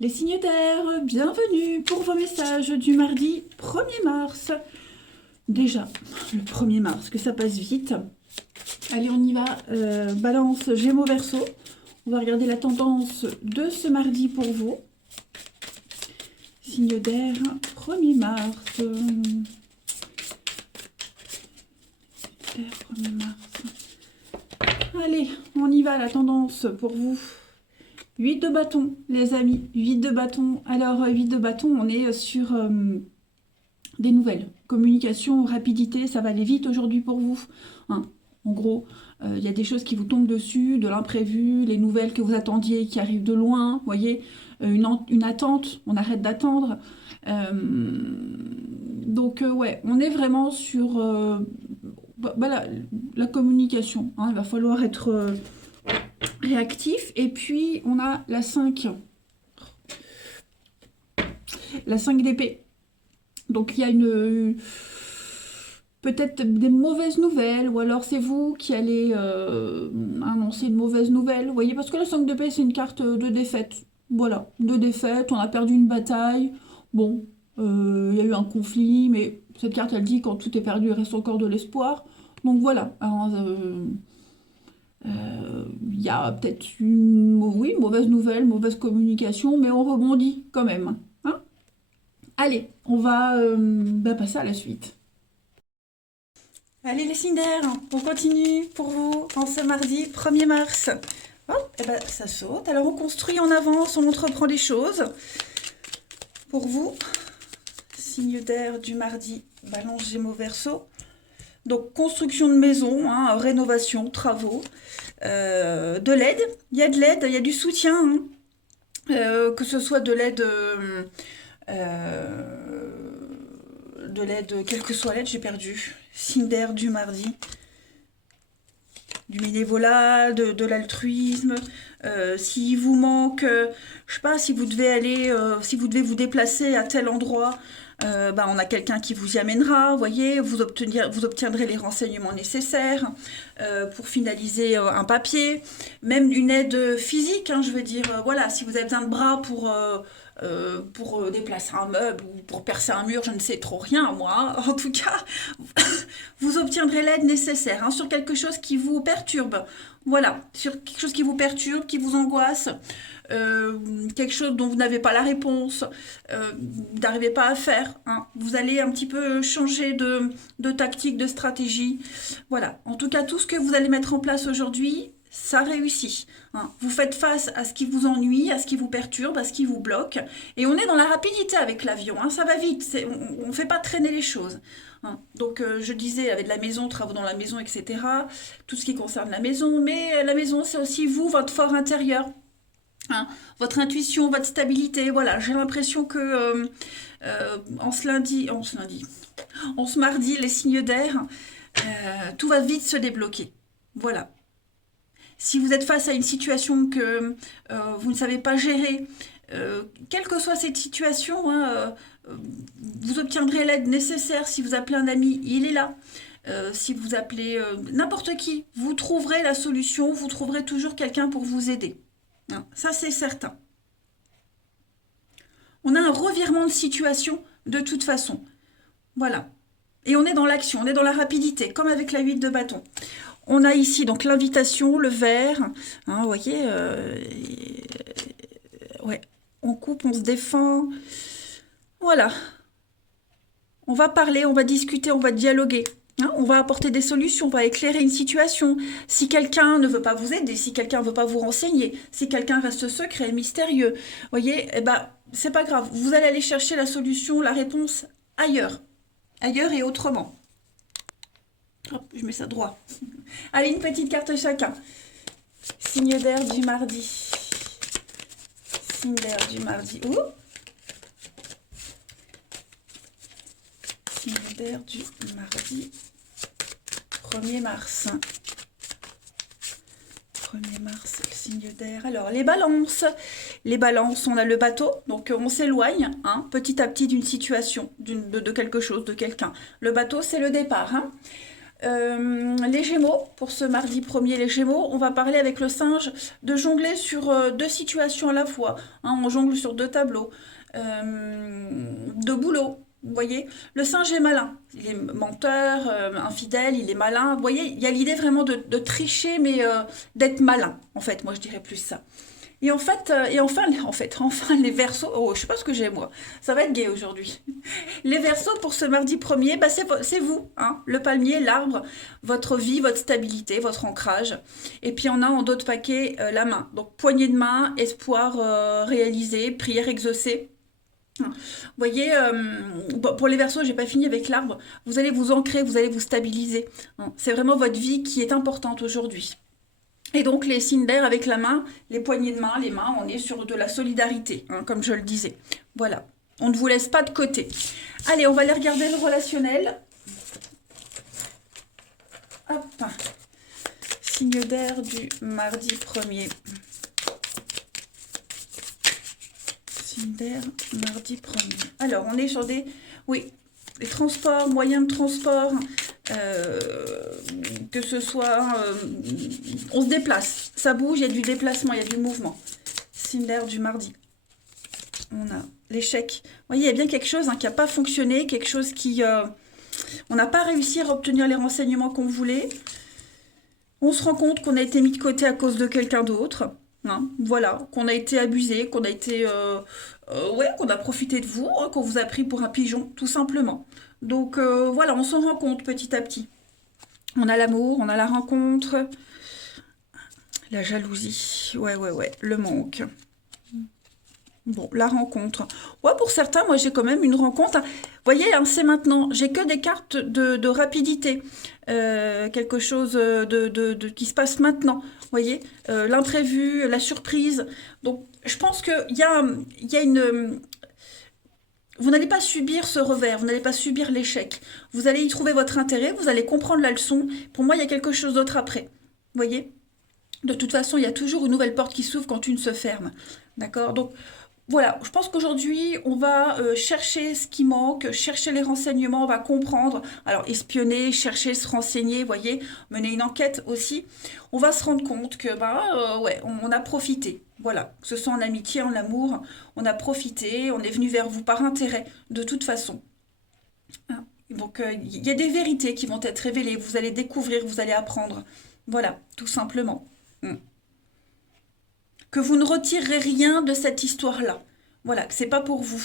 Les signes d'air, bienvenue pour vos messages du mardi 1er mars. Déjà, le 1er mars, que ça passe vite. Allez, on y va. Balance, Gémeaux, Verseau. On va regarder la tendance de ce mardi pour vous. Signe d'air, 1er mars. D'air, 1er mars. Allez, on y va, la tendance pour vous. 8 de bâton, les amis, 8 de bâton. Alors, 8 de bâton, on est sur des nouvelles. Communication, rapidité, ça va aller vite aujourd'hui pour vous. Hein, en gros, il y a des choses qui vous tombent dessus, de l'imprévu, les nouvelles que vous attendiez qui arrivent de loin, vous voyez, une attente, on arrête d'attendre. Donc, ouais, on est vraiment sur la communication. Hein, il va falloir être réactif. Et puis, on a la 5. La 5 d'épée. Donc, il y a peut-être des mauvaises nouvelles, ou alors c'est vous qui allez annoncer une mauvaise nouvelle. Vous voyez, parce que la 5 d'épée, c'est une carte de défaite. Voilà, de défaite, on a perdu une bataille. Bon, il y a eu un conflit, mais cette carte, elle dit quand tout est perdu, il reste encore de l'espoir. Donc voilà. Alors, il y a peut-être oui, mauvaise nouvelle, mauvaise communication, mais on rebondit quand même. Hein. Allez, on va passer à la suite. Allez les signes d'air, on continue pour vous en ce mardi 1er mars. Hop, et ben ça saute. Alors on construit en avance, on entreprend des choses. Pour vous, signe d'air du mardi, Balance, Gémeaux, Verseau. Donc construction de maison, hein, rénovation, travaux, de l'aide. Il y a de l'aide, il y a du soutien, hein. Que ce soit de l'aide, quelle que soit l'aide, j'ai perdu. Signe d'air du mardi. Du bénévolat, de l'altruisme. S'il vous manque, je sais pas, si vous devez aller, si vous devez vous déplacer à tel endroit, on a quelqu'un qui vous y amènera, vous voyez, vous obtiendrez les renseignements nécessaires pour finaliser un papier, même une aide physique, hein, je veux dire, voilà, si vous avez besoin de bras pour déplacer un meuble ou pour percer un mur, je ne sais trop rien, moi, en tout cas, vous obtiendrez l'aide nécessaire, hein, sur quelque chose qui vous perturbe, voilà, sur quelque chose qui vous perturbe, qui vous angoisse, quelque chose dont vous n'avez pas la réponse, vous n'arrivez pas à faire, hein. Vous allez un petit peu changer de tactique, de stratégie. Voilà. En tout cas, tout ce que vous allez mettre en place aujourd'hui, ça réussit. Hein. Vous faites face à ce qui vous ennuie, à ce qui vous perturbe, à ce qui vous bloque. Et on est dans la rapidité avec l'avion. Hein. Ça va vite. On ne fait pas traîner les choses. Hein. Donc, je disais, avec la maison, travaux dans la maison, etc. Tout ce qui concerne la maison. Mais la maison, c'est aussi vous, votre fort intérieur. Hein, votre intuition, votre stabilité, voilà, j'ai l'impression que en ce mardi, les signes d'air, tout va vite se débloquer. Voilà. Si vous êtes face à une situation que vous ne savez pas gérer, quelle que soit cette situation, hein, vous obtiendrez l'aide nécessaire. Si vous appelez un ami, il est là. Si vous appelez n'importe qui, vous trouverez la solution, vous trouverez toujours quelqu'un pour vous aider. Hein, ça, c'est certain. On a un revirement de situation de toute façon. Voilà. Et on est dans l'action, on est dans la rapidité, comme avec la 8 de bâton. On a ici donc l'invitation, le verre. Hein, vous voyez, ouais, on coupe, on se défend. Voilà. On va parler, on va discuter, on va dialoguer. Hein, on va apporter des solutions, on va éclairer une situation. Si quelqu'un ne veut pas vous aider, si quelqu'un ne veut pas vous renseigner, si quelqu'un reste secret, mystérieux, vous voyez, eh ben, c'est pas grave. Vous allez aller chercher la solution, la réponse ailleurs. Ailleurs et autrement. Hop, je mets ça droit. Allez, une petite carte chacun. Signe d'air du mardi. Signe d'air du mardi. Ouh. Signe d'air du mardi 1er mars. 1er mars, le signe d'air. Alors, les balances. Les balances, on a le bateau, donc on s'éloigne hein, petit à petit d'une situation, de quelque chose, de quelqu'un. Le bateau, c'est le départ. Hein. Les Gémeaux, pour ce mardi 1er, les Gémeaux, on va parler avec le singe de jongler sur deux situations à la fois. Hein, on jongle sur deux tableaux. De boulot, vous voyez. Le singe est malin. Il est menteur, infidèle, il est malin. Vous voyez, il y a l'idée vraiment de tricher, mais d'être malin, en fait. Moi, je dirais plus ça. Et en fait, enfin, les Verseaux. Oh, je sais pas ce que j'ai moi. Ça va être gai aujourd'hui. Les Verseaux pour ce mardi 1er, bah c'est vous, hein, le palmier, l'arbre, votre vie, votre stabilité, votre ancrage. Et puis on a en d'autres paquets la main. Donc poignée de main, espoir réalisé, prière exaucée. Vous voyez, bon, pour les Verseaux, j'ai pas fini avec l'arbre. Vous allez vous ancrer, vous allez vous stabiliser. Hein. C'est vraiment votre vie qui est importante aujourd'hui. Et donc les signes d'air avec la main, les poignées de main, les mains, on est sur de la solidarité, hein, comme je le disais. Voilà, on ne vous laisse pas de côté. Allez, on va aller regarder le relationnel. Hop, signe d'air du mardi 1er. Signe d'air, mardi 1er. Alors, on est sur des... Oui, les transports, moyens de transport... que ce soit on se déplace, ça bouge, il y a du déplacement, il y a du mouvement. Signe d'air du mardi, on a l'échec. Vous voyez, il y a bien quelque chose hein, qui n'a pas fonctionné, quelque chose qui on n'a pas réussi à obtenir les renseignements qu'on voulait. On se rend compte qu'on a été mis de côté à cause de quelqu'un d'autre, hein, voilà, qu'on a été abusé, qu'on a été ouais, qu'on a profité de vous, hein, qu'on vous a pris pour un pigeon, tout simplement. Donc voilà, on s'en rend compte petit à petit. On a l'amour, on a la rencontre, la jalousie, ouais, le manque. Bon, la rencontre. Ouais, pour certains, moi j'ai quand même une rencontre. Vous voyez, hein, c'est maintenant. J'ai que des cartes de rapidité. Quelque chose qui se passe maintenant. Vous voyez, l'imprévu, la surprise. Donc, je pense qu'il y a une... Vous n'allez pas subir ce revers, vous n'allez pas subir l'échec. Vous allez y trouver votre intérêt, vous allez comprendre la leçon. Pour moi, il y a quelque chose d'autre après. Vous voyez? De toute façon, il y a toujours une nouvelle porte qui s'ouvre quand une se ferme. D'accord? Donc, voilà, je pense qu'aujourd'hui, on va chercher ce qui manque, chercher les renseignements, on va comprendre. Alors, espionner, chercher, se renseigner, vous voyez, mener une enquête aussi. On va se rendre compte que, ouais, on a profité. Voilà, que ce soit en amitié, en amour, on a profité, on est venu vers vous par intérêt, de toute façon. Hein. Donc, il y a des vérités qui vont être révélées, vous allez découvrir, vous allez apprendre. Voilà, tout simplement. Mm. Que vous ne retirerez rien de cette histoire-là. Voilà, que c'est pas pour vous.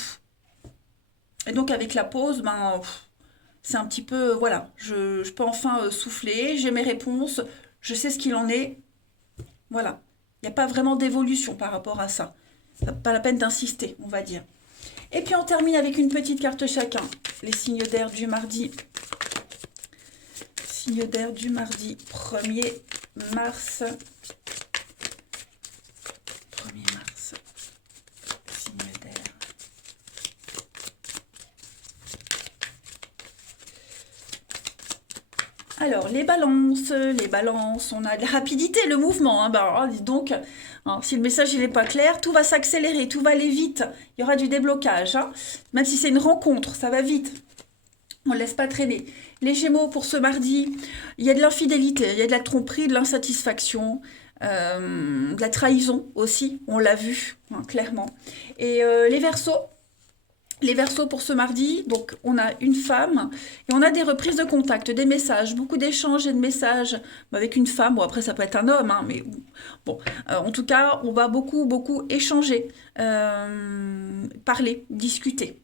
Et donc avec la pause, c'est un petit peu, voilà, je peux enfin souffler, j'ai mes réponses, je sais ce qu'il en est. Voilà, il n'y a pas vraiment d'évolution par rapport à ça. Pas la peine d'insister, on va dire. Et puis on termine avec une petite carte chacun. Les signes d'air du mardi. Signe d'air du mardi 1er mars. 1er mars. Signe d'air. Alors, les balances, on a de la rapidité, le mouvement. Hein, dis donc, hein, si le message n'est pas clair, tout va s'accélérer, tout va aller vite. Il y aura du déblocage. Hein, même si c'est une rencontre, ça va vite. On ne laisse pas traîner. Les Gémeaux, pour ce mardi, il y a de l'infidélité, il y a de la tromperie, de l'insatisfaction, de la trahison aussi, on l'a vu, hein, clairement. Et les Verseaux pour ce mardi, donc on a une femme et on a des reprises de contact, des messages, beaucoup d'échanges et de messages avec une femme. Bon, après ça peut être un homme, hein, mais bon, en tout cas, on va beaucoup échanger, parler, discuter.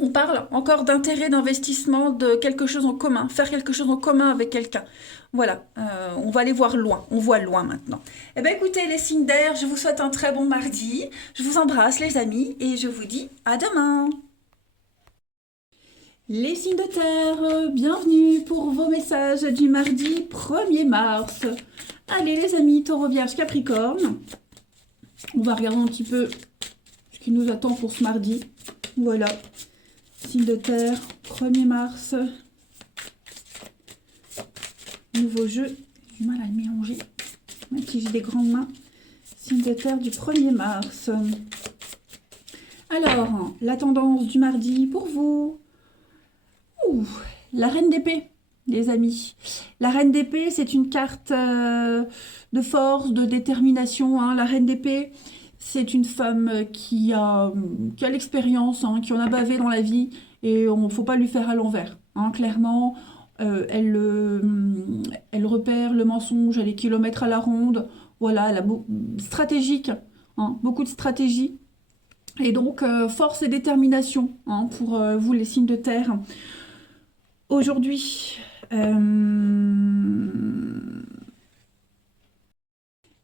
On parle encore d'intérêt, d'investissement, de quelque chose en commun, faire quelque chose en commun avec quelqu'un. Voilà, on va aller voir loin, on voit loin maintenant. Eh bien écoutez les signes d'air, je vous souhaite un très bon mardi, je vous embrasse les amis et je vous dis à demain. Les signes de terre, bienvenue pour vos messages du mardi 1er mars. Allez les amis, Taureau, Vierge, Capricorne, on va regarder un petit peu ce qui nous attend pour ce mardi. Voilà. Signe de terre, 1er mars. Nouveau jeu. J'ai du mal à le mélanger. Même si j'ai des grandes mains. Signe de terre du 1er mars. Alors, la tendance du mardi pour vous. Ouh, la reine d'épée. les amis. La reine d'épée, c'est une carte de force, de détermination, hein. La reine d'épée, c'est une femme qui a l'expérience, hein, qui en a bavé dans la vie, et on ne faut pas lui faire à l'envers, hein, clairement. Elle repère le mensonge à des kilomètres à la ronde. Voilà, elle a stratégique, hein, beaucoup de stratégie. Et donc, force et détermination, hein, pour vous, les signes de terre. Aujourd'hui,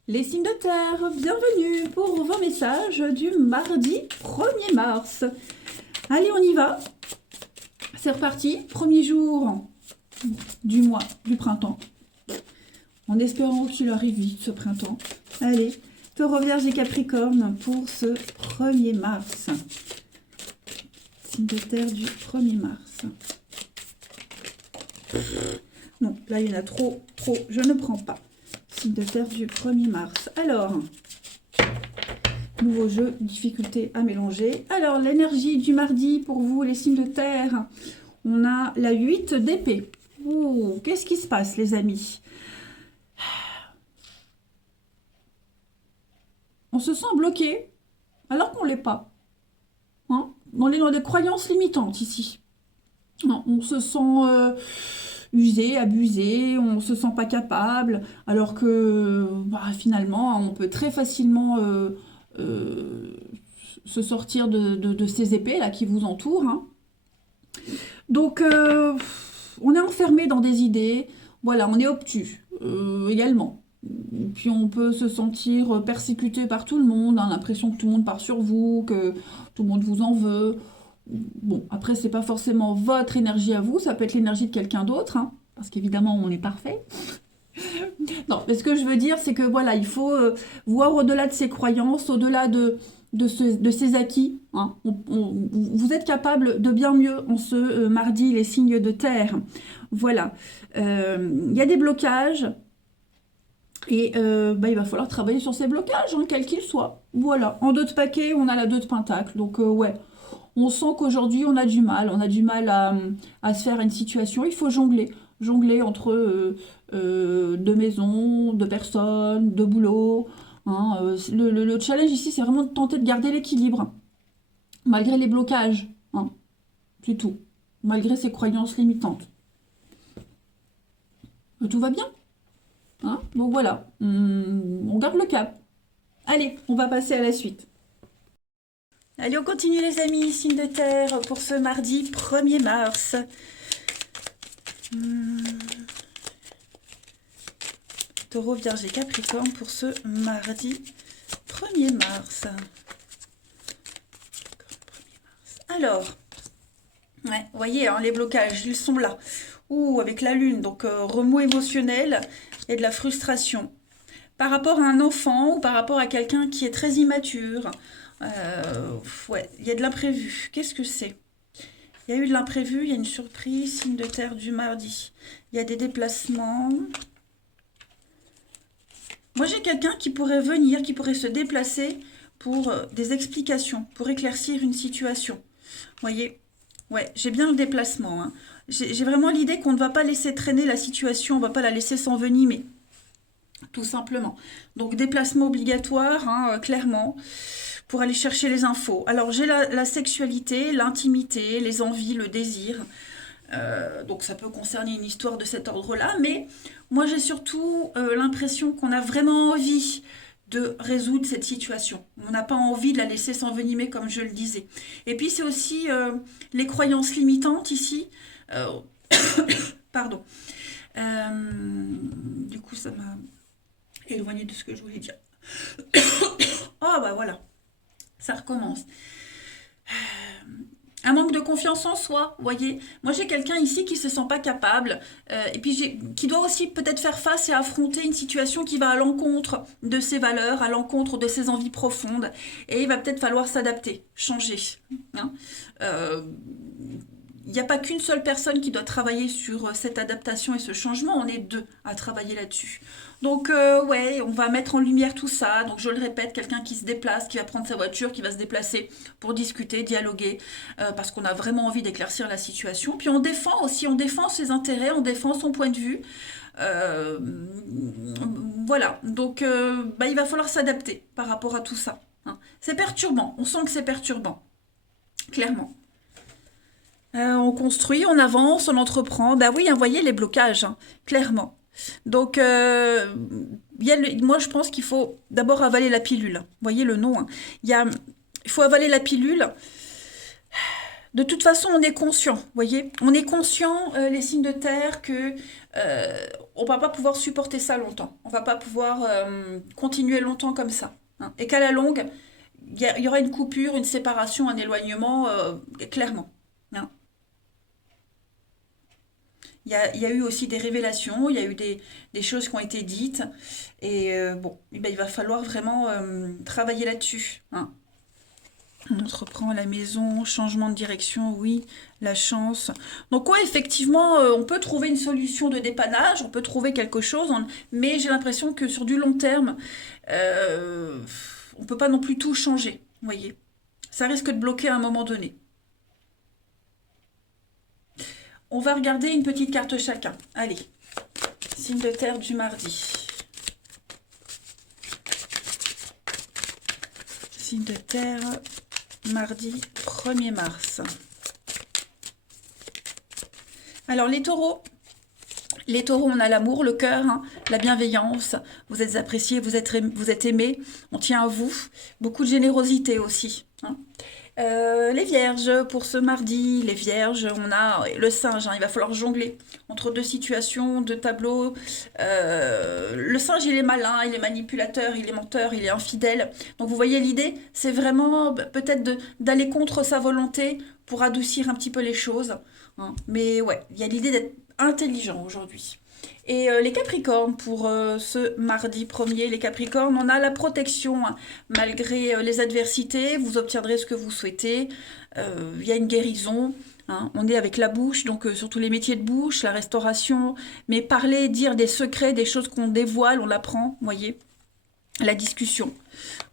les signes de terre, bienvenue pour vos messages du mardi 1er mars. Allez, on y va. C'est reparti. Premier jour du mois, du printemps. En espérant qu'il arrive vite, ce printemps. Allez, Taureau, Vierge et Capricorne pour ce 1er mars. Signe de terre du 1er mars. Non, là, il y en a trop. Je ne prends pas. Signe de terre du 1er mars. Alors, nouveau jeu, difficulté à mélanger. Alors, l'énergie du mardi pour vous, les signes de terre. On a la 8 d'épée. Oh, qu'est-ce qui se passe, les amis? On se sent bloqué, alors qu'on ne l'est pas. Hein, on est dans des croyances limitantes, ici. Non, on se sent usé, abusé, on ne se sent pas capable, alors que finalement, on peut très facilement se sortir de ces épées là qui vous entourent, hein. Donc, on est enfermé dans des idées, voilà, on est obtus également. Puis on peut se sentir persécuté par tout le monde, hein, l'impression que tout le monde part sur vous, que tout le monde vous en veut. Bon, après, c'est pas forcément votre énergie à vous, ça peut être l'énergie de quelqu'un d'autre, hein, parce qu'évidemment, on est parfait. Non, mais ce que je veux dire, c'est que voilà, il faut voir au-delà de ses croyances, au-delà de ses acquis, hein. Vous êtes capable de bien mieux en ce mardi, les signes de terre. Voilà. Il y a des blocages. Et il va falloir travailler sur ces blocages, hein, quels qu'ils soient. Voilà. En 2 de paquet, on a la 2 de pentacle. Donc, ouais, on sent qu'aujourd'hui, on a du mal. On a du mal à se faire une situation. Il faut jongler. Jongler entre 2 maisons, 2 personnes, 2 boulots. Hein. Le challenge ici, c'est vraiment de tenter de garder l'équilibre. Malgré les blocages. Hein. C'est tout. Malgré ses croyances limitantes. Tout va bien. Hein, donc voilà, on garde le cap. Allez, on va passer à la suite. Allez, on continue les amis, signe de terre pour ce mardi 1er mars. Taureau, Vierge et Capricorne pour ce mardi 1er mars. Alors, ouais, vous voyez, hein, les blocages, ils sont là. Ouh, avec la lune, donc remous émotionnel et de la frustration. Par rapport à un enfant ou par rapport à quelqu'un qui est très immature. Ouais, il y a de l'imprévu. Qu'est-ce que c'est? Il y a eu de l'imprévu, il y a une surprise, signe de terre du mardi. Il y a des déplacements. Moi, j'ai quelqu'un qui pourrait venir, qui pourrait se déplacer pour des explications, pour éclaircir une situation. Vous voyez? Ouais, j'ai bien le déplacement, hein. J'ai vraiment l'idée qu'on ne va pas laisser traîner la situation, on ne va pas la laisser s'envenimer, tout simplement. Donc déplacement obligatoire, hein, clairement, pour aller chercher les infos. Alors j'ai la sexualité, l'intimité, les envies, le désir. Donc ça peut concerner une histoire de cet ordre-là, mais moi j'ai surtout l'impression qu'on a vraiment envie de résoudre cette situation. On n'a pas envie de la laisser s'envenimer comme je le disais. Et puis c'est aussi les croyances limitantes ici. Pardon. Du coup ça m'a éloigné de ce que je voulais dire. Oh bah voilà, ça recommence. Un manque de confiance en soi, vous voyez. Moi, j'ai quelqu'un ici qui se sent pas capable, et puis qui doit aussi peut-être faire face et affronter une situation qui va à l'encontre de ses valeurs, à l'encontre de ses envies profondes, et il va peut-être falloir s'adapter, changer. Hein. il n'y a pas qu'une seule personne qui doit travailler sur cette adaptation et ce changement, on est deux à travailler là-dessus. Donc ouais, on va mettre en lumière tout ça. Donc je le répète, quelqu'un qui se déplace, qui va prendre sa voiture, qui va se déplacer pour discuter, dialoguer, parce qu'on a vraiment envie d'éclaircir la situation. Puis on défend aussi, on défend ses intérêts, on défend son point de vue. Euh, voilà, donc bah, il va falloir s'adapter par rapport à tout ça, hein. C'est perturbant, on sent que c'est perturbant, clairement. On construit, on avance, on entreprend. Bah oui, hein, vous voyez les blocages, hein, clairement. Donc, moi je pense qu'il faut d'abord avaler la pilule. Vous voyez le nom, hein. Il y a, il faut avaler la pilule. De toute façon, on est conscient, vous voyez. On est conscient, les signes de terre, que on va pas pouvoir supporter ça longtemps. On va pas pouvoir continuer longtemps comme ça, hein. Et qu'à la longue, il y aura une coupure, une séparation, un éloignement, clairement, hein. Il y a eu aussi des révélations, il y a eu des choses qui ont été dites. Et bon, eh ben, il va falloir vraiment travailler là-dessus, hein. On reprend la maison, changement de direction, oui, la chance. Donc ouais, effectivement, on peut trouver une solution de dépannage, on peut trouver quelque chose, mais j'ai l'impression que sur du long terme, euh, on peut pas non plus tout changer, vous voyez. Ça risque de bloquer à un moment donné. On va regarder une petite carte chacun. Allez, signe de terre du mardi. Signe de terre, mardi 1er mars. Alors les taureaux, on a l'amour, le cœur, hein, la bienveillance. Vous êtes appréciés, vous êtes aimés, on tient à vous. Beaucoup de générosité aussi, hein. Les vierges, pour ce mardi, les vierges, on a le singe, hein, il va falloir jongler entre deux situations, deux tableaux. Le singe, il est malin, il est manipulateur, il est menteur, il est infidèle. Donc vous voyez l'idée, c'est vraiment peut-être d'aller contre sa volonté pour adoucir un petit peu les choses, hein. Mais ouais, il y a l'idée d'être intelligent aujourd'hui. Et les Capricornes, pour ce mardi 1er, les Capricornes, on a la protection, hein. Malgré les adversités, vous obtiendrez ce que vous souhaitez. Il y a une guérison, hein. On est avec la bouche, donc surtout les métiers de bouche, la restauration. Mais parler, dire des secrets, des choses qu'on dévoile, on l'apprend, vous voyez. La discussion.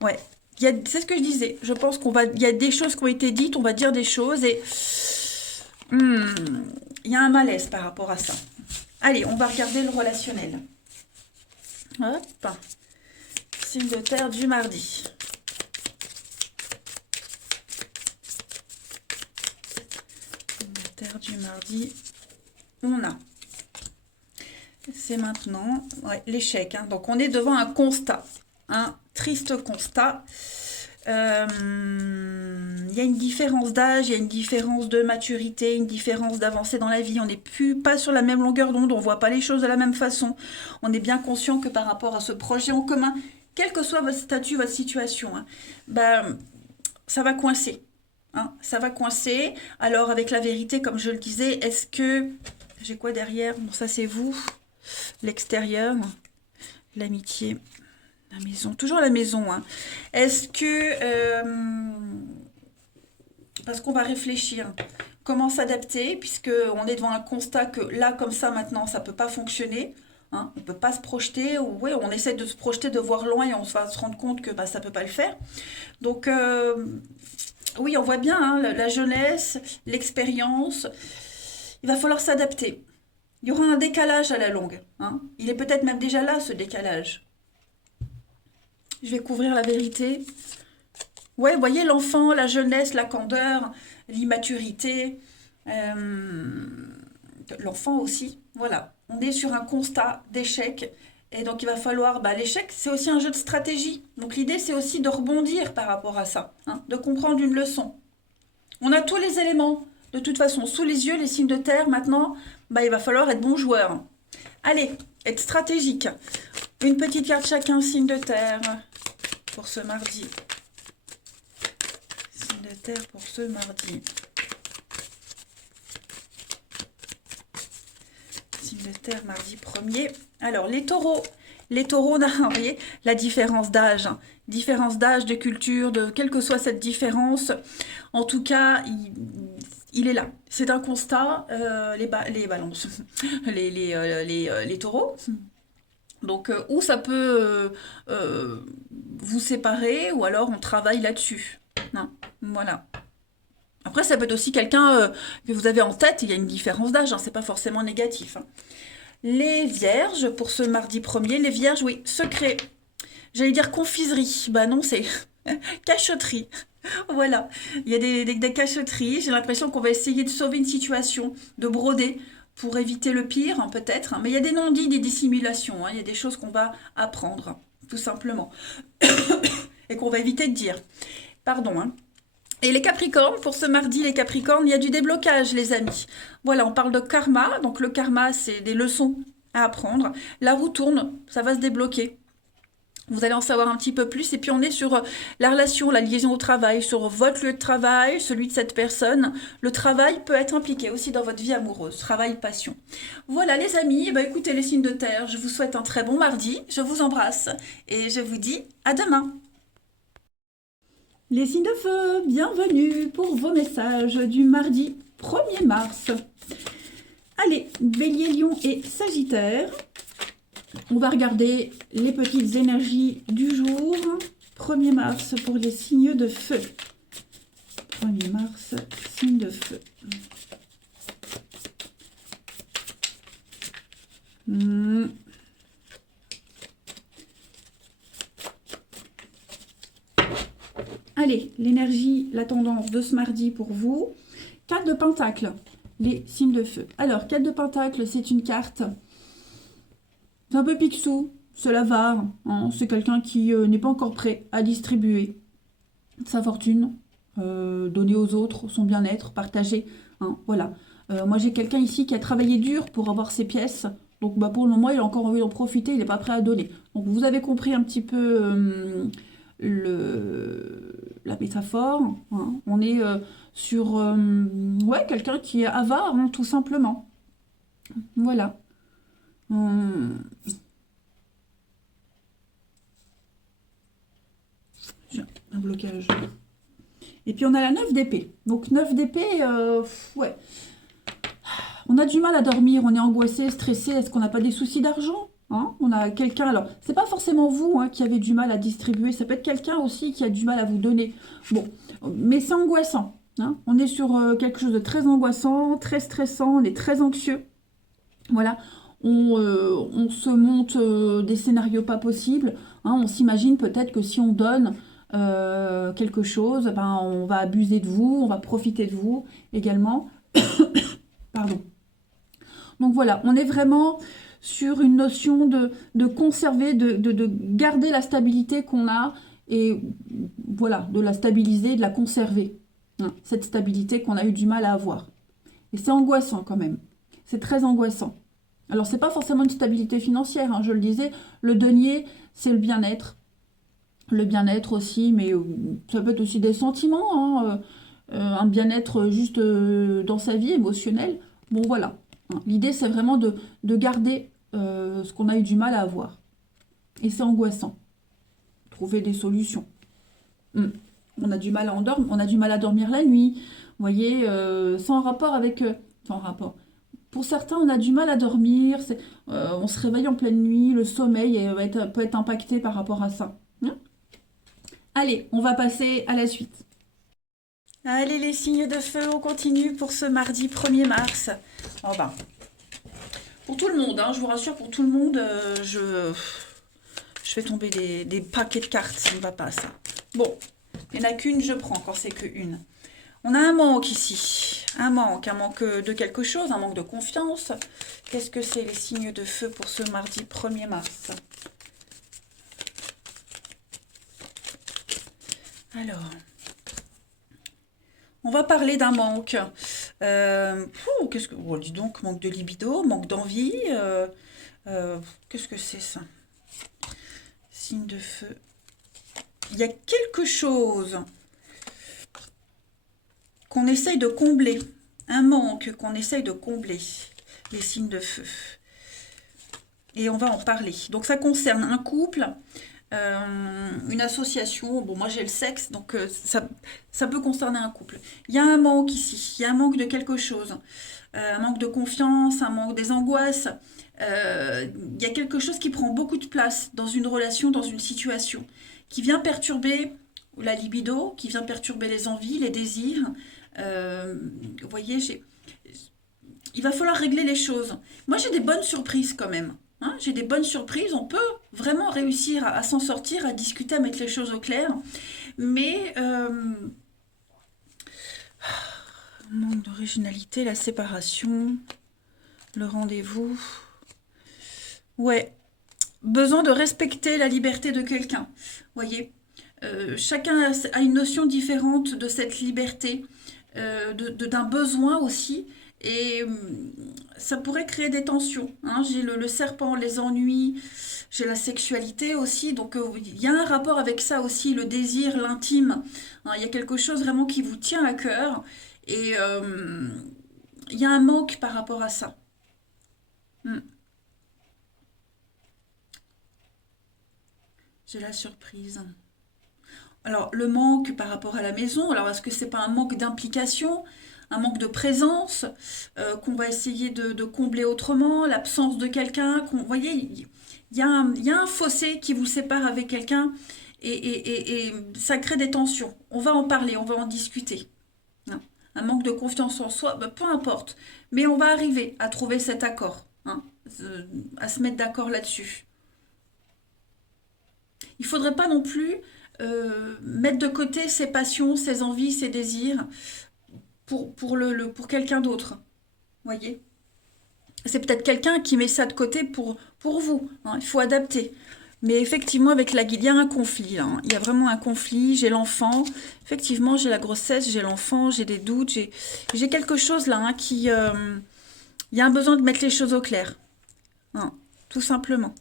Ouais. C'est ce que je disais. Je pense il y a des choses qui ont été dites, on va dire des choses et hmm, il y a un malaise par rapport à ça. Allez, on va regarder le relationnel. Hop. Signe de terre du mardi. Signe de terre du mardi. On a. C'est maintenant l'échec, hein. Donc on est devant un constat. Un triste constat. Il y a une différence d'âge, il y a une différence de maturité, une différence d'avancée dans la vie. On n'est plus pas sur la même longueur d'onde, on ne voit pas les choses de la même façon. On est bien conscient que par rapport à ce projet en commun, quel que soit votre statut, votre situation, hein, ben, ça va coincer, hein, ça va coincer. Alors avec la vérité, comme je le disais, est-ce que... J'ai quoi derrière? Bon, ça c'est vous, l'extérieur, l'amitié. La maison, toujours la maison, hein. Est-ce que, parce qu'on va réfléchir, comment s'adapter, puisque on est devant un constat que là, comme ça, maintenant, ça ne peut pas fonctionner, hein. On ne peut pas se projeter, ou ouais, on essaie de se projeter, de voir loin, et on va se rendre compte que bah, ça ne peut pas le faire. Donc, oui, on voit bien, hein, la jeunesse, l'expérience, il va falloir s'adapter. Il y aura un décalage à la longue, hein. Il est peut-être même déjà là, ce décalage. Je vais couvrir la vérité. Ouais, vous voyez l'enfant, la jeunesse, la candeur, l'immaturité. L'enfant aussi. Voilà. On est sur un constat d'échec. Et donc il va falloir... Bah, l'échec, c'est aussi un jeu de stratégie. Donc l'idée, c'est aussi de rebondir par rapport à ça, hein, de comprendre une leçon. On a tous les éléments, de toute façon, sous les yeux, les signes de terre. Maintenant, bah, il va falloir être bon joueur. Allez, être stratégique. Une petite carte chacun, signe de terre, pour ce mardi. Signe de terre pour ce mardi. Signe de terre, mardi 1er. Alors, les taureaux, on a, vous voyez, la différence d'âge. Hein. Différence d'âge, de culture, de quelle que soit cette différence. En tout cas, il est là. C'est un constat, les balances, les taureaux. Donc, ou ça peut vous séparer, ou alors on travaille là-dessus. Hein, voilà. Après, ça peut être aussi quelqu'un que vous avez en tête, il y a une différence d'âge, hein, c'est pas forcément négatif. Hein. Les vierges, pour ce mardi premier, les vierges, oui, secret. J'allais dire confiserie, bah non, c'est cachotterie. Voilà, il y a des cachotteries, j'ai l'impression qu'on va essayer de sauver une situation, de broder pour éviter le pire, hein, peut-être, hein. Mais il y a des non-dits, des dissimulations, hein, il y a des choses qu'on va apprendre, hein, tout simplement, et qu'on va éviter de dire. Pardon, hein. Et les Capricornes, pour ce mardi, les Capricornes, il y a du déblocage, les amis. Voilà, on parle de karma. Donc le karma, c'est des leçons à apprendre. La roue tourne, ça va se débloquer. Vous allez en savoir un petit peu plus. Et puis on est sur la relation, la liaison au travail, sur votre lieu de travail, celui de cette personne. Le travail peut être impliqué aussi dans votre vie amoureuse. Travail, passion. Voilà les amis, bah, écoutez les signes de terre, je vous souhaite un très bon mardi. Je vous embrasse et je vous dis à demain. Les signes de feu, bienvenue pour vos messages du mardi 1er mars. Allez, Bélier, Lion et Sagittaire. On va regarder les petites énergies du jour. 1er mars pour les signes de feu. 1er mars, signe de feu. Allez, l'énergie, la tendance de ce mardi pour vous. 4 de Pentacle, les signes de feu. Alors, 4 de Pentacle, c'est une carte. C'est un peu Picsou, c'est l'avare. Hein, c'est quelqu'un qui n'est pas encore prêt à distribuer sa fortune, donner aux autres son bien-être, partager. Hein, voilà. Moi, j'ai quelqu'un ici qui a travaillé dur pour avoir ses pièces. Donc, bah, pour le moment, il a encore envie d'en profiter, il n'est pas prêt à donner. Donc, vous avez compris un petit peu la métaphore. Hein. On est sur ouais, quelqu'un qui est avare, hein, tout simplement. Voilà. J'ai un blocage. Et puis on a la 9 d'épée. Donc 9 d'épée, ouais. On a du mal à dormir, on est angoissé, stressé. Est-ce qu'on n'a pas des soucis d'argent? Hein, on a quelqu'un, alors c'est pas forcément vous hein, qui avez du mal à distribuer, ça peut être quelqu'un aussi qui a du mal à vous donner. Bon, mais c'est angoissant. Hein. On est sur quelque chose de très angoissant, très stressant, on est très anxieux. Voilà, on se monte des scénarios pas possibles. Hein. On s'imagine peut-être que si on donne quelque chose, ben, on va abuser de vous, on va profiter de vous également. Pardon. Donc voilà, on est vraiment sur une notion de conserver, de garder la stabilité qu'on a et voilà, de la stabiliser, de la conserver. Hein, cette stabilité qu'on a eu du mal à avoir. Et c'est angoissant quand même. C'est très angoissant. Alors, c'est pas forcément une stabilité financière, hein, je le disais. Le denier, c'est le bien-être. Le bien-être aussi, mais ça peut être aussi des sentiments. Hein, un bien-être juste dans sa vie émotionnelle. Bon, voilà. Hein, l'idée, c'est vraiment de garder ce qu'on a eu du mal à avoir. Et c'est angoissant. Trouver des solutions. On a du mal à endormir, on a du mal à dormir la nuit. Vous voyez, sans rapport avec... sans rapport. Pour certains, on a du mal à dormir, on se réveille en pleine nuit, le sommeil peut être impacté par rapport à ça. Hein. Allez, on va passer à la suite. Allez, les signes de feu, on continue pour ce mardi 1er mars. Oh ben, pour tout le monde, hein, je vous rassure, pour tout le monde, je fais tomber des paquets de cartes, ça ne va pas ça. Bon, il n'y en a qu'une, je prends quand c'est qu'une. On a un manque ici, un manque de quelque chose, un manque de confiance. Qu'est-ce que c'est les signes de feu pour ce mardi 1er mars? Alors, on va parler d'un manque. Qu'est-ce que... Oh, dis donc, manque de libido, manque d'envie. Qu'est-ce que c'est ça? Signe de feu. Il y a quelque chose qu'on essaye de combler, un manque qu'on essaye de combler, les signes de feu. Et on va en parler. Donc ça concerne un couple, une association. Bon, moi j'ai le sexe, donc ça peut concerner un couple. Il y a un manque ici, il y a un manque de quelque chose. Un manque de confiance, un manque des angoisses. Il y a quelque chose qui prend beaucoup de place dans une relation, dans une situation, qui vient perturber la libido, qui vient perturber les envies, les désirs. Vous voyez, il va falloir régler les choses. Moi, j'ai des bonnes surprises quand même. Hein, j'ai des bonnes surprises. On peut vraiment réussir à s'en sortir, à discuter, à mettre les choses au clair. Mais manque d'originalité, la séparation, le rendez-vous. Ouais, besoin de respecter la liberté de quelqu'un. Voyez, chacun a une notion différente de cette liberté, d'un besoin aussi, et ça pourrait créer des tensions. Hein. J'ai le serpent, les ennuis, j'ai la sexualité aussi, donc il y a un rapport avec ça aussi, le désir, l'intime. Hein, il y a quelque chose vraiment qui vous tient à cœur, et il y a un manque par rapport à ça. Hmm. J'ai la surprise. Alors, le manque par rapport à la maison, alors est-ce que c'est pas un manque d'implication, un manque de présence qu'on va essayer de combler autrement, l'absence de quelqu'un, vous voyez, il y a un fossé qui vous sépare avec quelqu'un et ça crée des tensions. On va en parler, on va en discuter. Hein. Un manque de confiance en soi, ben, peu importe, mais on va arriver à trouver cet accord, hein, à se mettre d'accord là-dessus. Il faudrait pas non plus mettre de côté ses passions, ses envies, ses désirs pour quelqu'un d'autre. Voyez? C'est peut-être quelqu'un qui met ça de côté pour vous. Hein. Il faut adapter. Mais effectivement, avec la guide, il y a un conflit. Là, hein. Il y a vraiment un conflit. J'ai l'enfant. Effectivement, j'ai la grossesse, j'ai l'enfant, j'ai des doutes. J'ai quelque chose là, hein, qui... il y a un besoin de mettre les choses au clair. Hein, tout simplement.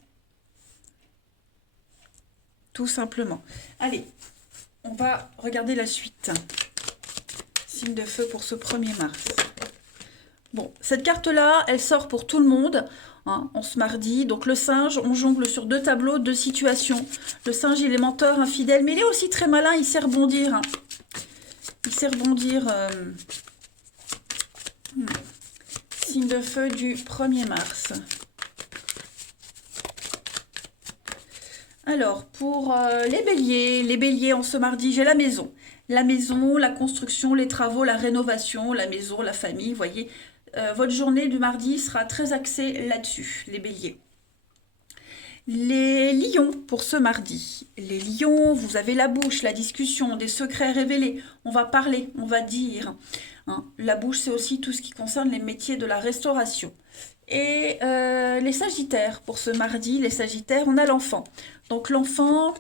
Tout simplement. Allez, on va regarder la suite. Signe de feu pour ce 1er mars. Bon, cette carte-là, elle sort pour tout le monde, hein, en ce mardi. Donc le singe, on jongle sur 2 tableaux, 2 situations. Le singe, il est menteur, infidèle, mais il est aussi très malin, il sait rebondir. Hein. Il sait rebondir. Signe de feu du 1er mars. Alors, pour les béliers en ce mardi, j'ai la maison. La maison, la construction, les travaux, la rénovation, la maison, la famille, vous voyez. Votre journée du mardi sera très axée là-dessus, les béliers. Les lions pour ce mardi. Les lions, vous avez la bouche, la discussion, des secrets révélés. On va parler, on va dire. Hein. La bouche, c'est aussi tout ce qui concerne les métiers de la restauration. Et les sagittaires, pour ce mardi, les sagittaires, on a l'enfant. Donc l'enfant,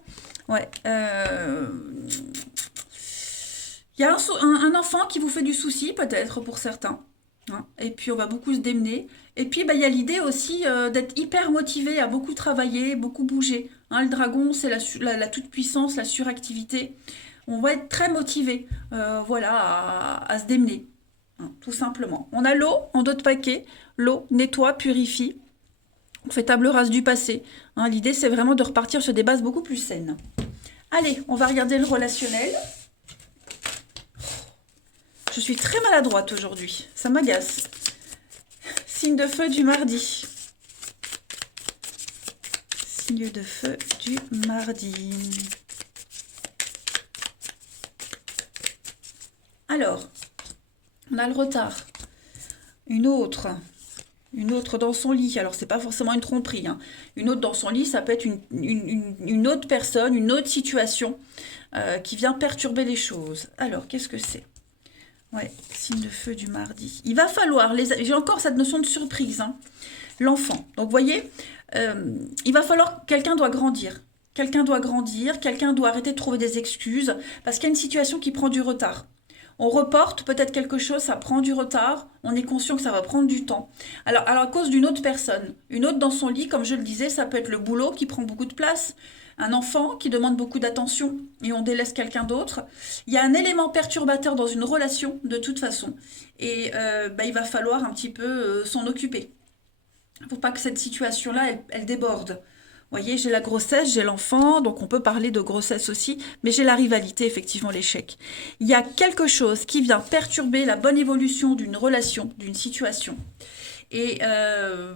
ouais, il y a un enfant qui vous fait du souci, peut-être, pour certains. Hein. Et puis, on va beaucoup se démener. Et puis, bah, il y a l'idée aussi d'être hyper motivé, à beaucoup travailler, beaucoup bouger. Hein, le dragon, c'est la toute-puissance, la suractivité. On va être très motivé, voilà, à se démener, hein, tout simplement. On a l'eau en dos de paquet. L'eau nettoie, purifie. On fait table rase du passé. Hein, l'idée, c'est vraiment de repartir sur des bases beaucoup plus saines. Allez, on va regarder le relationnel. Je suis très maladroite aujourd'hui. Ça m'agace. Signe de feu du mardi. Signe de feu du mardi. Alors, on a le retard. Une autre dans son lit. Alors, c'est pas forcément une tromperie. Hein. Une autre dans son lit, ça peut être une autre personne, une autre situation qui vient perturber les choses. Alors, qu'est-ce que c'est? Ouais, signe de feu du mardi. Il va falloir, j'ai encore cette notion de surprise, hein. L'enfant. Donc, vous voyez, il va falloir, quelqu'un doit grandir. Quelqu'un doit grandir, quelqu'un doit arrêter de trouver des excuses, parce qu'il y a une situation qui prend du retard. On reporte peut-être quelque chose, ça prend du retard, on est conscient que ça va prendre du temps. Alors à cause d'une autre personne, une autre dans son lit, comme je le disais, ça peut être le boulot qui prend beaucoup de place, un enfant qui demande beaucoup d'attention et on délaisse quelqu'un d'autre. Il y a un élément perturbateur dans une relation de toute façon et il va falloir un petit peu s'en occuper. Il ne faut pas que cette situation-là, elle déborde. voyez, j'ai la grossesse, j'ai l'enfant, donc on peut parler de grossesse aussi, mais j'ai la rivalité, effectivement, l'échec. Il y a quelque chose qui vient perturber la bonne évolution d'une relation, d'une situation. Et, euh,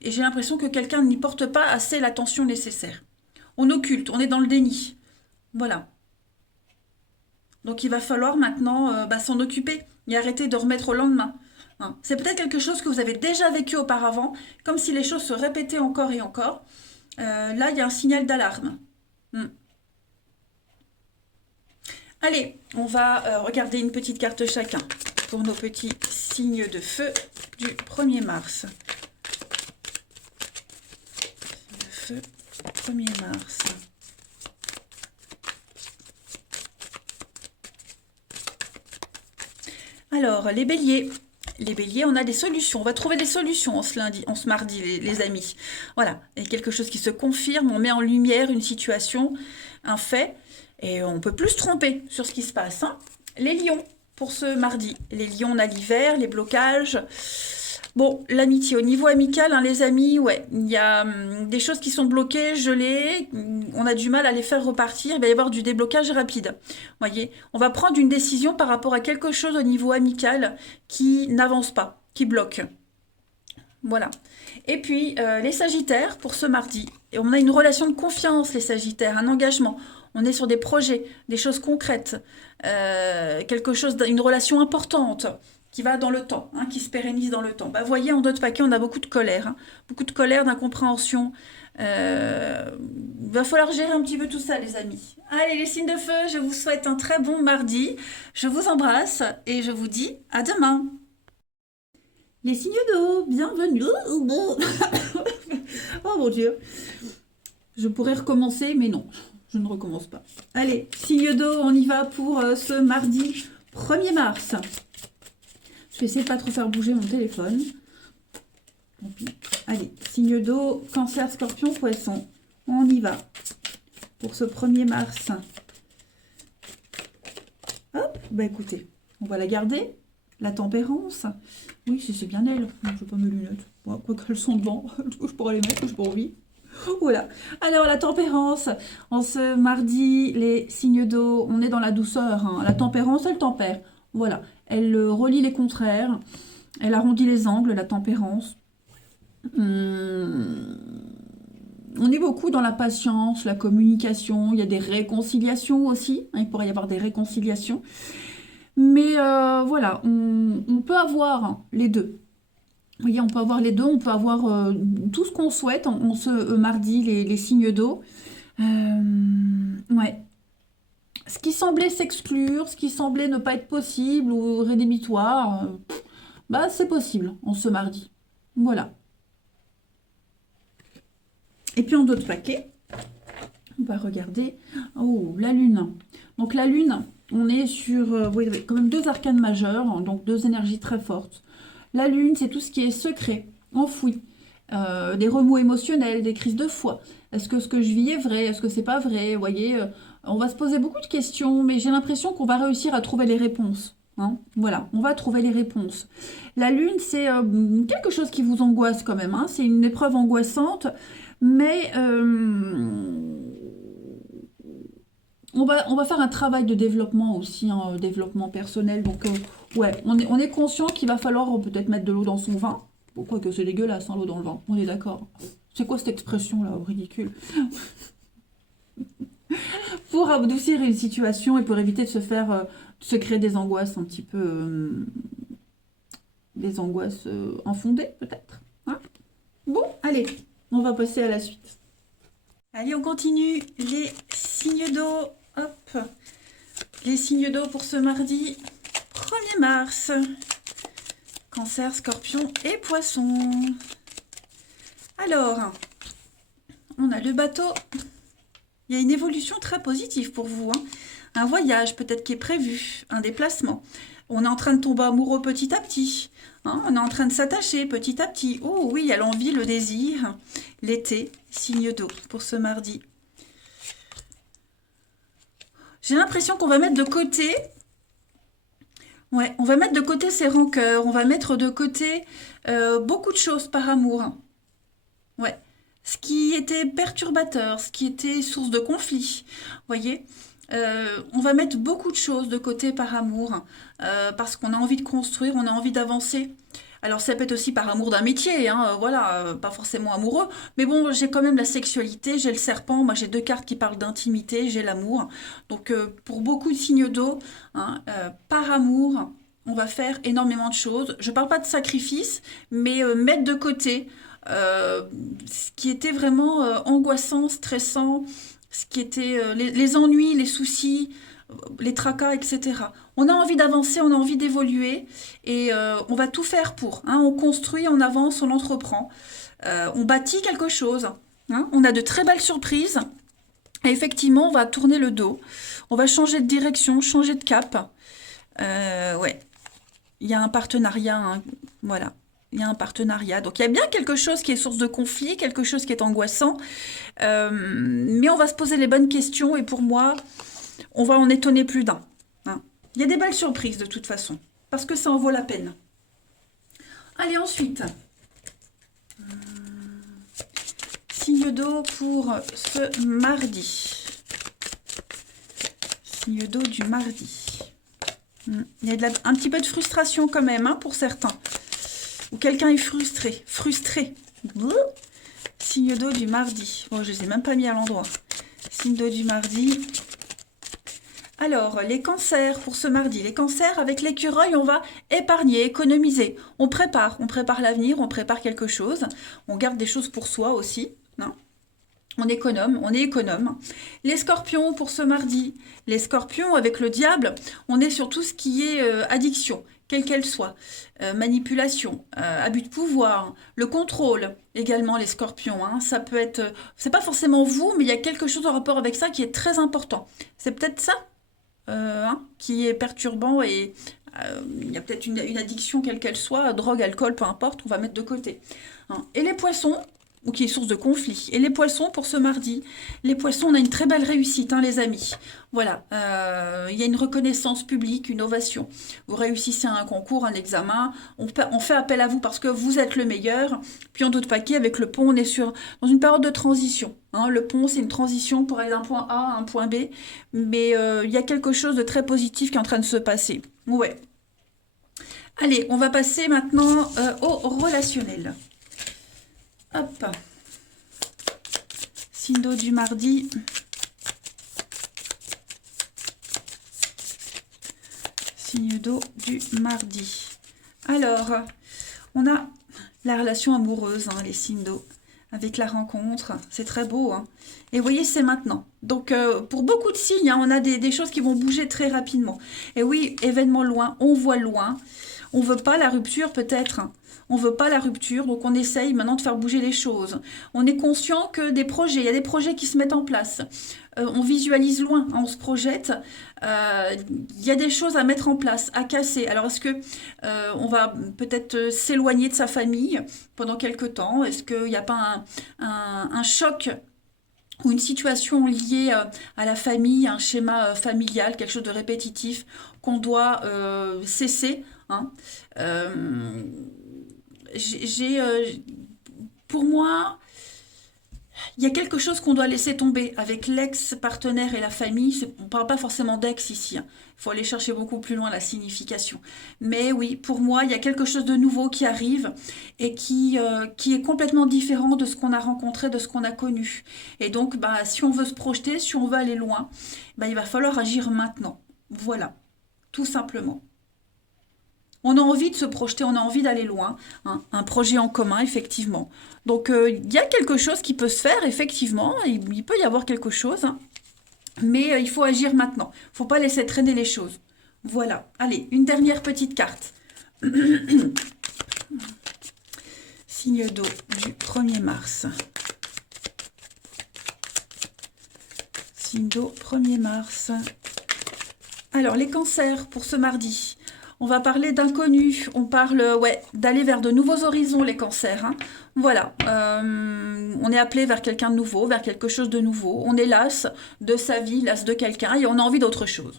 et j'ai l'impression que quelqu'un n'y porte pas assez l'attention nécessaire. On occulte, on est dans le déni. Voilà. Donc il va falloir maintenant s'en occuper et arrêter de remettre au lendemain. Hein. C'est peut-être quelque chose que vous avez déjà vécu auparavant, comme si les choses se répétaient encore et encore. Là, il y a un signal d'alarme. Hmm. Allez, on va regarder une petite carte chacun pour nos petits signes de feu du 1er mars. De feu, 1er mars. Alors, les béliers. Les béliers, on a des solutions. On va trouver des solutions en ce lundi, en ce mardi, les amis. Voilà. Il y a quelque chose qui se confirme. On met en lumière une situation, un fait. Et on peut plus se tromper sur ce qui se passe. Hein. Les lions, pour ce mardi. Les lions, on a l'hiver, les blocages. Bon, l'amitié. Au niveau amical, hein, les amis, ouais, il y a des choses qui sont bloquées, gelées. On a du mal à les faire repartir. Il va y avoir du déblocage rapide. Voyez, on va prendre une décision par rapport à quelque chose au niveau amical qui n'avance pas, qui bloque. Voilà. Et puis, les sagittaires, pour ce mardi. Et on a une relation de confiance, les sagittaires, un engagement. On est sur des projets, des choses concrètes, quelque chose, une relation importante qui va dans le temps, hein, qui se pérennise dans le temps. Bah, voyez, en d'autres paquets, on a beaucoup de colère, d'incompréhension. Il va falloir gérer un petit peu tout ça, les amis. Allez, les signes de feu, je vous souhaite un très bon mardi. Je vous embrasse et je vous dis à demain. Les signes d'eau, bienvenue. Oh mon Dieu. Je pourrais recommencer, mais non, je ne recommence pas. Allez, signe d'eau, on y va pour ce mardi 1er mars. Je vais essayer de pas trop faire bouger mon téléphone. Allez, signe d'eau, cancer, scorpion, poisson. On y va pour ce 1er mars. Hop, bah écoutez, on va la garder. La tempérance. Oui, c'est bien elle. Je ne veux pas mes lunettes. Bon, quoi qu'elles sont devant, je pourrais les mettre, je pourrais envie. Voilà. Alors, la tempérance. En ce mardi, les signes d'eau, on est dans la douceur. Hein. La tempérance, elle tempère. Voilà. Elle relie les contraires. Elle arrondit les angles, la tempérance. On est beaucoup dans la patience, la communication. Il y a des réconciliations aussi. Hein, il pourrait y avoir des réconciliations. Mais voilà, on peut avoir les deux. Vous voyez, on peut avoir les deux, on peut avoir tout ce qu'on souhaite en ce mardi, les signes d'eau. Ouais. Ce qui semblait s'exclure, ce qui semblait ne pas être possible ou rédhibitoire, bah c'est possible en ce mardi. Voilà. Et puis en d'autres paquets, on va regarder. Oh, la lune. Donc la lune, on est sur quand même deux arcanes majeurs, hein, donc deux énergies très fortes. La lune, c'est tout ce qui est secret, enfoui, des remous émotionnels, des crises de foi. Est-ce que ce que je vis est vrai? Est-ce que c'est pas vrai? Vous voyez, on va se poser beaucoup de questions, mais j'ai l'impression qu'on va réussir à trouver les réponses. Hein. Voilà, on va trouver les réponses. La lune, c'est quelque chose qui vous angoisse quand même. Hein. C'est une épreuve angoissante, mais on va faire un travail de développement aussi, hein, développement personnel. Donc, ouais, on est conscient qu'il va falloir peut-être mettre de l'eau dans son vin. Pourquoi que c'est dégueulasse, hein, l'eau dans le vin. On est d'accord. C'est quoi cette expression-là, ridicule? Pour adoucir une situation et pour éviter de de se créer des angoisses un petit peu... des angoisses infondées, peut-être. Hein. Bon, allez, on va passer à la suite. Allez, on continue. Les signes d'eau. Hop. Les signes d'eau pour ce mardi 1er mars. Cancer, scorpion et poisson. Alors, on a le bateau. Il y a une évolution très positive pour vous. Hein. Un voyage peut-être qui est prévu, un déplacement. On est en train de tomber amoureux petit à petit. Hein. On est en train de s'attacher petit à petit. Oh oui, il y a l'envie, le désir. L'été, signe d'eau pour ce mardi. J'ai l'impression qu'on va mettre de côté... Ouais, on va mettre de côté ses rancœurs. On va mettre de côté beaucoup de choses par amour. Ouais. ce qui était perturbateur, ce qui était source de conflit. Vous voyez? On va mettre beaucoup de choses de côté par amour, parce qu'on a envie de construire, on a envie d'avancer. Alors ça peut être aussi par amour d'un métier, hein, voilà, pas forcément amoureux, mais bon, j'ai quand même la sexualité, j'ai le serpent, moi j'ai deux cartes qui parlent d'intimité, j'ai l'amour. Donc pour beaucoup de signes d'eau, hein, par amour, on va faire énormément de choses. Je parle pas de sacrifice, mais mettre de côté euh, ce qui était vraiment angoissant, stressant, ce qui était les ennuis, les soucis, les tracas, etc. On a envie d'avancer, on a envie d'évoluer et on va tout faire pour. Hein. On construit, on avance, on entreprend, on bâtit quelque chose. Hein. On a de très belles surprises et effectivement, on va tourner le dos, on va changer de direction, changer de cap. Ouais, il y a un partenariat, hein, voilà. Il y a un partenariat. Donc il y a bien quelque chose qui est source de conflit, quelque chose qui est angoissant. Mais on va se poser les bonnes questions et pour moi, on va en étonner plus d'un. Hein. Il y a des belles surprises de toute façon, parce que ça en vaut la peine. Allez, ensuite, signe d'eau pour ce mardi. Signe d'eau du mardi. Il y a un petit peu de frustration quand même, hein, pour certains. Ou quelqu'un est frustré. Frustré. Signe d'eau du mardi. Bon, je ne les ai même pas mis à l'endroit. Signe d'eau du mardi. Alors, les cancers pour ce mardi. Les cancers, avec l'écureuil, on va épargner, économiser. On prépare l'avenir, on prépare quelque chose. On garde des choses pour soi aussi. Non, on est économe. Les scorpions pour ce mardi. Les scorpions, avec le diable, on est sur tout ce qui est addiction, quelle qu'elle soit. Manipulation, abus de pouvoir, le contrôle également, les scorpions. Hein. Ça peut être, c'est pas forcément vous, mais il y a quelque chose en rapport avec ça qui est très important. C'est peut-être ça hein, qui est perturbant et il y a peut-être une addiction quelle qu'elle soit, drogue, alcool, peu importe, on va mettre de côté. Hein. Et les poissons, ou qui est source de conflit. Et les poissons pour ce mardi. Les poissons, on a une très belle réussite, hein, les amis. Voilà, il y a une reconnaissance publique, une ovation. Vous réussissez à un concours, un examen, on fait appel à vous parce que vous êtes le meilleur. Puis en d'autres paquets, avec le pont, on est dans une période de transition. Hein. Le pont, c'est une transition pour aller d'un point A à un point B. Mais il y a quelque chose de très positif qui est en train de se passer. Ouais. Allez, on va passer maintenant au relationnel. Hop. Signe d'eau du mardi. Signe d'eau du mardi. Alors, on a la relation amoureuse, hein, les signes d'eau, avec la rencontre. C'est très beau. Hein. Et vous voyez, c'est maintenant. Donc, pour beaucoup de signes, hein, on a des choses qui vont bouger très rapidement. Et oui, événement loin, on voit loin. On ne veut pas la rupture peut-être. Hein. On ne veut pas la rupture, donc on essaye maintenant de faire bouger les choses. On est conscient que il y a des projets qui se mettent en place. On visualise loin, hein, on se projette. Il y a des choses à mettre en place, à casser. Alors est-ce que on va peut-être s'éloigner de sa famille pendant quelque temps? Est-ce qu'il n'y a pas un choc ou une situation liée à la famille, un schéma familial, quelque chose de répétitif qu'on doit cesser, hein. Pour moi, il y a quelque chose qu'on doit laisser tomber avec l'ex-partenaire et la famille. On ne parle pas forcément d'ex ici. Hein. Il faut aller chercher beaucoup plus loin la signification. Mais oui, pour moi, il y a quelque chose de nouveau qui arrive et qui est complètement différent de ce qu'on a rencontré, de ce qu'on a connu. Et donc, bah, si on veut se projeter, si on veut aller loin, bah, il va falloir agir maintenant. Voilà, tout simplement. On a envie de se projeter, on a envie d'aller loin, hein, un projet en commun, effectivement. Donc, il y a quelque chose qui peut se faire, effectivement, il peut y avoir quelque chose, hein, mais il faut agir maintenant. Il ne faut pas laisser traîner les choses. Voilà. Allez, une dernière petite carte. Signe d'eau du 1er mars. Signe d'eau 1er mars. Alors, les cancers pour ce mardi. On va parler d'inconnus, on parle d'aller vers de nouveaux horizons, les cancers. Hein. Voilà, on est appelé vers quelqu'un de nouveau, vers quelque chose de nouveau. On est las de sa vie, las de quelqu'un et on a envie d'autre chose.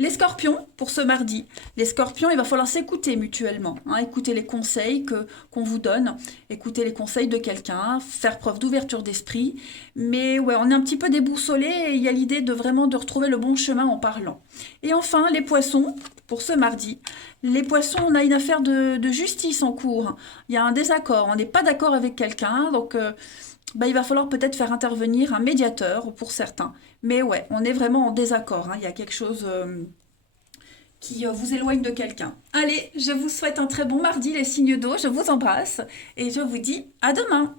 Les scorpions, pour ce mardi, les scorpions, il va falloir s'écouter mutuellement, hein, écouter les conseils qu'on vous donne, écouter les conseils de quelqu'un, faire preuve d'ouverture d'esprit. Mais ouais, on est un petit peu déboussolé et il y a l'idée de vraiment de retrouver le bon chemin en parlant. Et enfin, les poissons, pour ce mardi, les poissons, on a une affaire de justice en cours. Il y a un désaccord, on n'est pas d'accord avec quelqu'un, donc bah, il va falloir peut-être faire intervenir un médiateur pour certains. Mais ouais, on est vraiment en désaccord, hein. Il y a quelque chose qui vous éloigne de quelqu'un. Allez, je vous souhaite un très bon mardi, les signes d'eau. Je vous embrasse et je vous dis à demain.